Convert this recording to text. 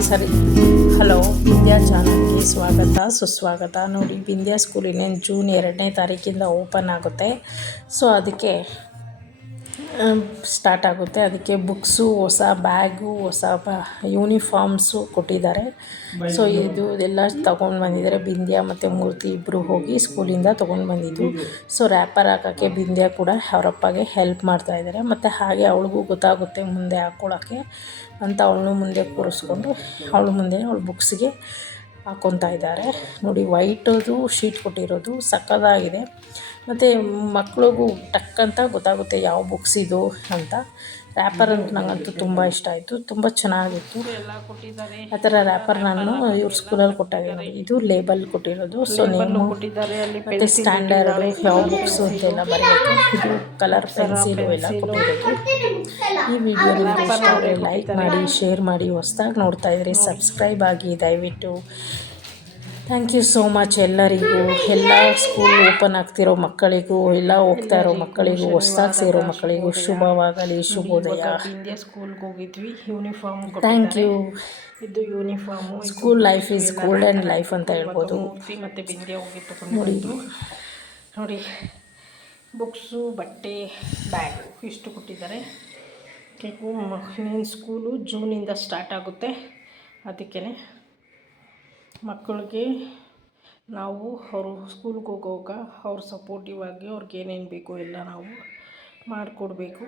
ಸರಿ. ಹಲೋ, ವಿದ್ಯಾ ಚಾನಲ್ಗೆ ಸ್ವಾಗತ, ಸುಸ್ವಾಗತ. ನೋಡಿ, ವಿಂದ್ಯಾ ಸ್ಕೂಲ್ ಇನ್ನೇನು ಜೂನ್ ಎರಡನೇ ತಾರೀಕಿಂದ ಓಪನ್ ಆಗುತ್ತೆ. ಸೊ, ಅದಕ್ಕೆ ಸ್ಟಾರ್ಟ್ ಆಗುತ್ತೆ. ಅದಕ್ಕೆ ಬುಕ್ಸು, ಹೊಸ ಬ್ಯಾಗು, ಹೊಸ ಬ ಯೂನಿಫಾರ್ಮ್ಸು ಕೊಟ್ಟಿದ್ದಾರೆ. ಸೊ ಇದು ಎಲ್ಲ ತೊಗೊಂಡು ಬಂದಿದ್ದಾರೆ. ಬಿಂದ್ಯಾ ಮತ್ತು ಮೂರ್ತಿ ಇಬ್ಬರು ಹೋಗಿ ಸ್ಕೂಲಿಂದ ತೊಗೊಂಡು ಬಂದಿದ್ದು ಸೊ ರ್ಯಾಪರ್ ಹಾಕೋಕ್ಕೆ ಬಿಂದ್ಯಾ ಕೂಡ ಅವರಪ್ಪಗೆ ಹೆಲ್ಪ್ ಮಾಡ್ತಾ ಇದ್ದಾರೆ. ಮತ್ತು ಹಾಗೆ ಅವಳಿಗೂ ಗೊತ್ತಾಗುತ್ತೆ ಮುಂದೆ ಹಾಕ್ಕೊಳ್ಳೋಕ್ಕೆ ಅಂತ ಅವಳನ್ನು ಮುಂದೆ ಕೂರಿಸ್ಕೊಂಡು ಅವಳು ಮುಂದೆ ಅವಳು ಬುಕ್ಸಿಗೆ ಹಾಕ್ಕೊತಾ ಇದ್ದಾರೆ. ನೋಡಿ ವೈಟದು ಶೀಟ್ ಕೊಟ್ಟಿರೋದು ಸಕ್ಕತ್ತಾಗಿದೆ. ಮತ್ತು ಮಕ್ಳಿಗೂ ಟಕ್ ಅಂತ ಗೊತ್ತಾಗುತ್ತೆ ಯಾವ ಬುಕ್ಸ್ ಇದು ಅಂತ. ರ್ಯಾಪರ್ ಅಂತ ನನಗಂತೂ ತುಂಬ ಇಷ್ಟ ಆಯಿತು. ತುಂಬ ಚೆನ್ನಾಗಿತ್ತು. ಆ ಥರ ರ್ಯಾಪರ್ ನಾನು ಇವ್ರ ಸ್ಕೂಲಲ್ಲಿ ಕೊಟ್ಟಾಗ ಇದು ಲೇಬಲ್ ಕೊಟ್ಟಿರೋದು. ಸೊ ನೇಮು ಮತ್ತು ಸ್ಟ್ಯಾಂಡರ್ಡು ಯಾವ ಬುಕ್ಸು ಅಂತೆಲ್ಲ ಬರೆಯೋದು ಇದು ಕಲರ್ ಪೆನ್ಸಿಲು ಎಲ್ಲ ಕೊಟ್ಟಿರೋದು. ಈ ವಿಡಿಯೋ ನಿಮಗೆ ಇಷ್ಟ ಆದರೆ ಲೈಕ್ ಮಾಡಿ ಶೇರ್ ಮಾಡಿ ಹೊಸ್ದಾಗಿ ನೋಡ್ತಾ ಇದ್ರಿ ಸಬ್ಸ್ಕ್ರೈಬ್ ಆಗಿ ದಯವಿಟ್ಟು. ಥ್ಯಾಂಕ್ ಯು ಸೋ ಮಚ್ ಎಲ್ಲರಿಗೂ. ಎಲ್ಲ ಸ್ಕೂಲ್ ಓಪನ್ ಆಗ್ತಿರೋ ಮಕ್ಕಳಿಗೂ ಎಲ್ಲ ಹೋಗ್ತಾ ಇರೋ ಮಕ್ಕಳಿಗೂ ಹೊಸ್ದಾಗಿ ಸೇರೋ ಮಕ್ಕಳಿಗೂ ಶುಭವಾಗಲಿ ಶುಭೋದಯ. ಸ್ಕೂಲ್ಗೆ ಹೋಗಿದ್ವಿ. ಯೂನಿಫಾರ್ಮ್ ಥ್ಯಾಂಕ್ ಯು ಇದು uniform school life is golden life ಅಂತ ಹೇಳ್ಬೋದು. ಮತ್ತು ಬಿಂದಿ ಹೋಗಿ ನೋಡಿ. ನೋಡಿ ಬುಕ್ಸು ಬಟ್ಟೆ ಬ್ಯಾಗು ಇಷ್ಟು ಕೊಟ್ಟಿದ್ದಾರೆ. ಕೇಕು ಇನ್ನೇನು ಸ್ಕೂಲು ಜೂನಿಂದ ಸ್ಟಾರ್ಟ್ ಆಗುತ್ತೆ. ಅದಕ್ಕೇ ಮಕ್ಕಳಿಗೆ ನಾವು ಅವರು ಸ್ಕೂಲ್ಗೆ ಹೋಗೋವಾಗ ಅವ್ರು ಸಪೋರ್ಟಿವ್ ಆಗಿ ಅವ್ರಿಗೆ ಏನೇನು ಬೇಕೋ ಎಲ್ಲ ನಾವು ಮಾಡಿಕೊಡ್ಬೇಕು.